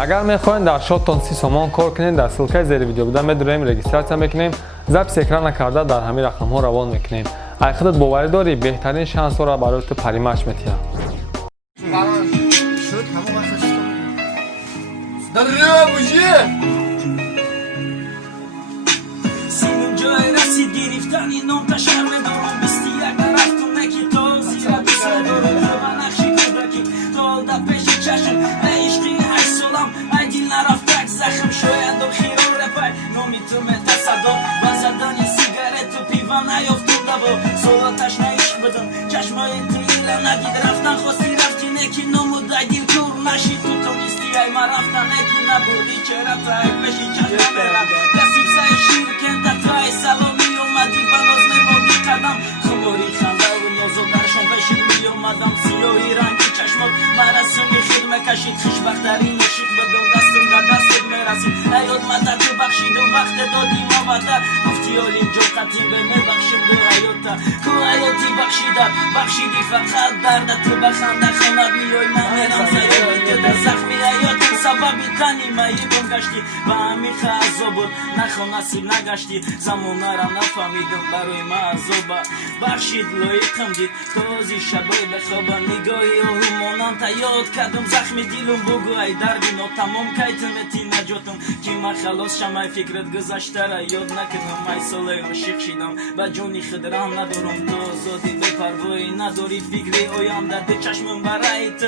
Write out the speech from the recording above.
اگر میخواین در شاتتان 30 سومان کار کنین در سلکه زیر ویدیو بودن میدونیم رجیستراسیون میکنیم ضبط اکران نکرده در همین رقم ها روان میکنیم اگه خودت باور داری بهترین شانس را برای تو پریمش میتیم سینم جای رسید گرفتنی نام تشر بدارم بستی اگر رفتم نکی تو زیرا بیسه دارم و نقشی کدرکی دال دا پیش چشم ای عشقی های سولم ای دیل نرفتک زخم شاید و خیرو رپای نمیتونه تصدم با زدن سیگارت و پیوان نیفتم دبا سولاتش نعشق بدم چشمای تویلا ندید رفتن خواستی رفتی نکی نمود ای دیل کور نشید تو تو میستی ای ما رفتن نکی نبودی چرا تایب بشی چشم برم دستیم سای شیر کنتا تای سلامی اومدی بناز نمودی قدم خموری خنده و نازو درشان بشید می اومدم سیاهی رنگی چشمات مرسومی خیرمه کشید خوشبخترین عشق بدم دستم در دستت میرسید حیات مدد بخشید و وقت دادیم آمده گفتی آلیم جو قدیم به میبخشم دو حیاتا کو حیاتی بخشیدی فقط درد تو بخنده خانت میای من میرم سیاهی تو در زخمی حیاتم سببی تنی مهیبم گشتی و همین خزا بود نخوا نصیب نگشتی زمانه را نفهمیدم برای ما عذابه بخشید لایقم دید تازی شبای بخوابم نگاهی آهومانم تا یاد کردم زخمی دیلم بگو ای دردی ناتمام کیتمتی نجاتم که من خلاص شمای فکرت گذشته را یاد نکردم ای ساله عاشق شدم و جونی خدرم ندارم تو آزادی به پروایی نداری فکری اویم در چشمم برای تو